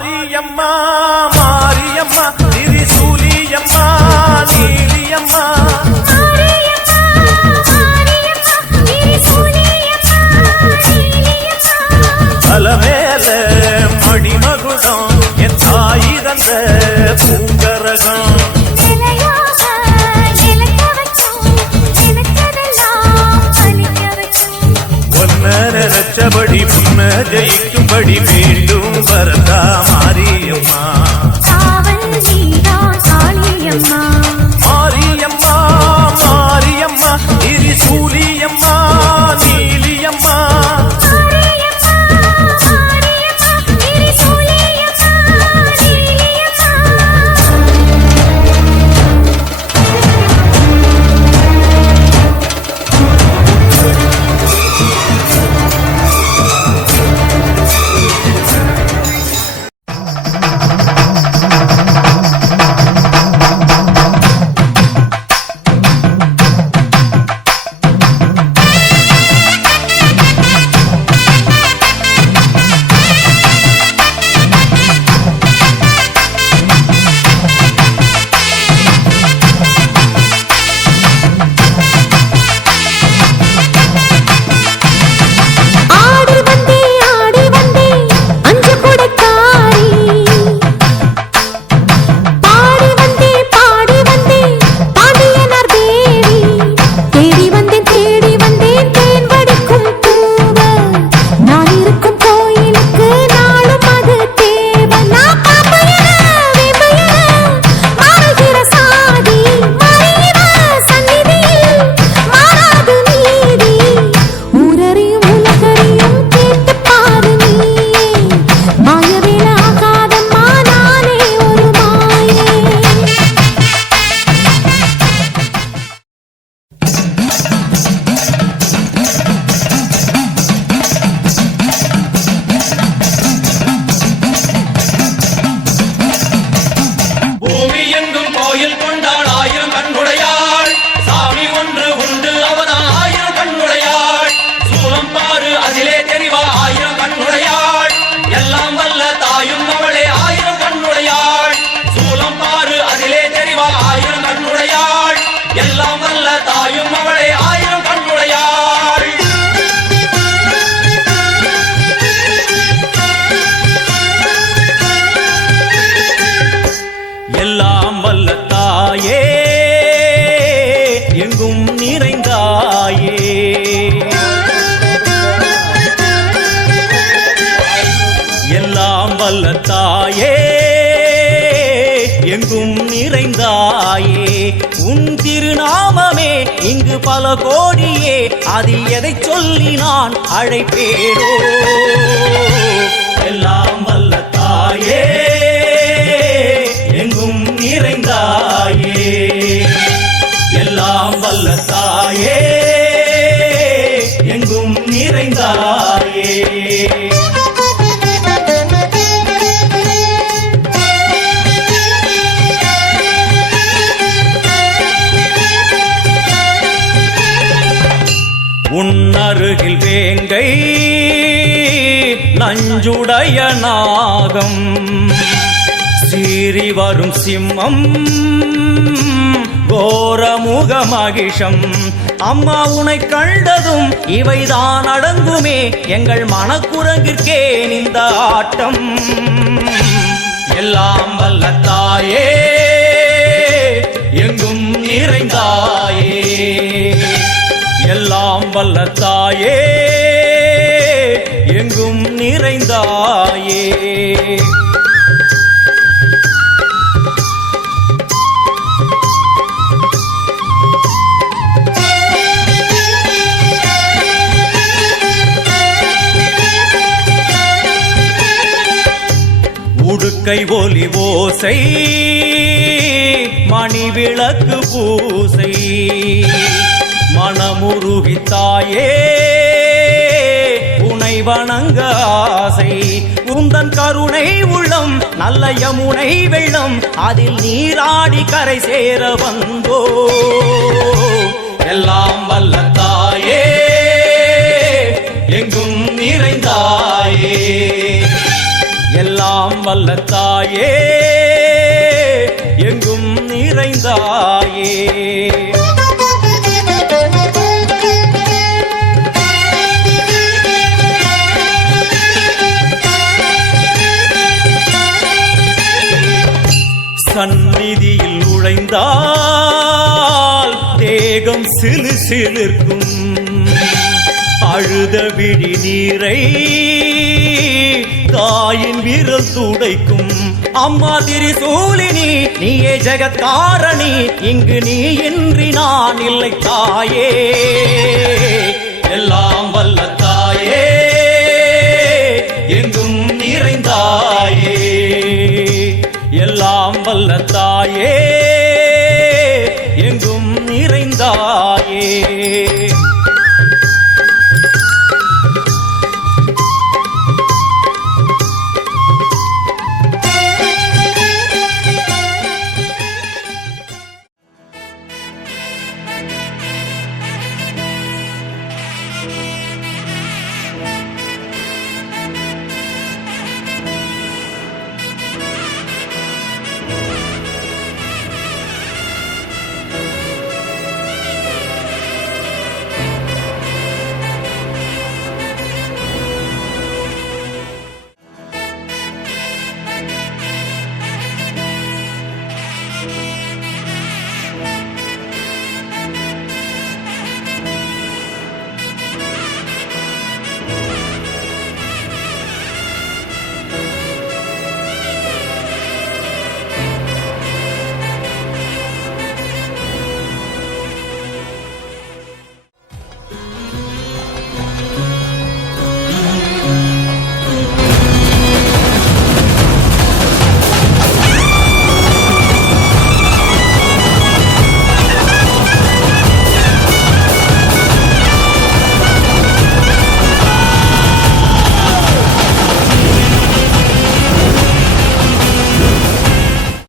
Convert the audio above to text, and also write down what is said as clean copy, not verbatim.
மாரியம்மா மாரியம்மா திரிசூலியம்மா நீலியம்மா பலமேல மணிமகுடம் என் தாயி தந்த பூங்கரகம் நினைச்சபடி முன்ன ஜெயிக்கும்படி மீண்டும் வரதா மாரியம்மா மாரியம்மா மாரியம்மா திரிசூலியம்மா நீலியம்மா எல்லாம் வல்ல தாயே எங்கும் நிறைந்தாயே எல்லாம் வல்ல தாயே எங்கும் நிறைந்தாயே உன் திருநாமமே இங்கு பல கோடியே அதில் எதை சொல்லி நான் அழைப்பேனோ எல்லாம் வல்ல தாயே எங்கும் நிறைந்தாயே எல்லாம் வல்ல தாயே எங்கும் நிறைந்தாயே உன்னருகில் வேங்கை நஞ்சுடைய நாகம் சீறி வரும் சிம்மம் கோரமுக மகிஷம் அம்மா உனை கண்டதும் இவைதான் அடங்குமே எங்கள் மனக்குரங்கிற்கே இந்த ஆட்டம் எல்லாம் வல்ல தாயே எங்கும் நிறைந்தாயே எல்லாம் வல்ல தாயே எங்கும் நிறைந்தாயே உடுக்கை ஒலி ஓசை மணி விளக்கு பூசை மனமுருகி தாயே உனை வணங்க ஆசை உந்தன் கருணை உள்ளம் நல்ல யமுனை வெள்ளம் அதில் நீராடி கரை சேர வந்தோ எல்லாம் வல்ல தாயே எங்கும் நிறைந்தாயே எல்லாம் வல்ல தாயே எங்கும் நிறைந்தாயே. சந்நிதியில் நுழைந்தால் தேகம் சிலு சிலிர்க்கும், அழுத விழி நீரை தாயின் விரல் துடைக்கும். அம்மா திரிசூலினி நீயே ஜெகத்காரணி, இங்கு நீ இன்றி நான் இல்லை தாயே. எல்லாம் வல்ல தாயே எங்கும் நிறைந்தாயே, எல்லாம் வல்ல தாயே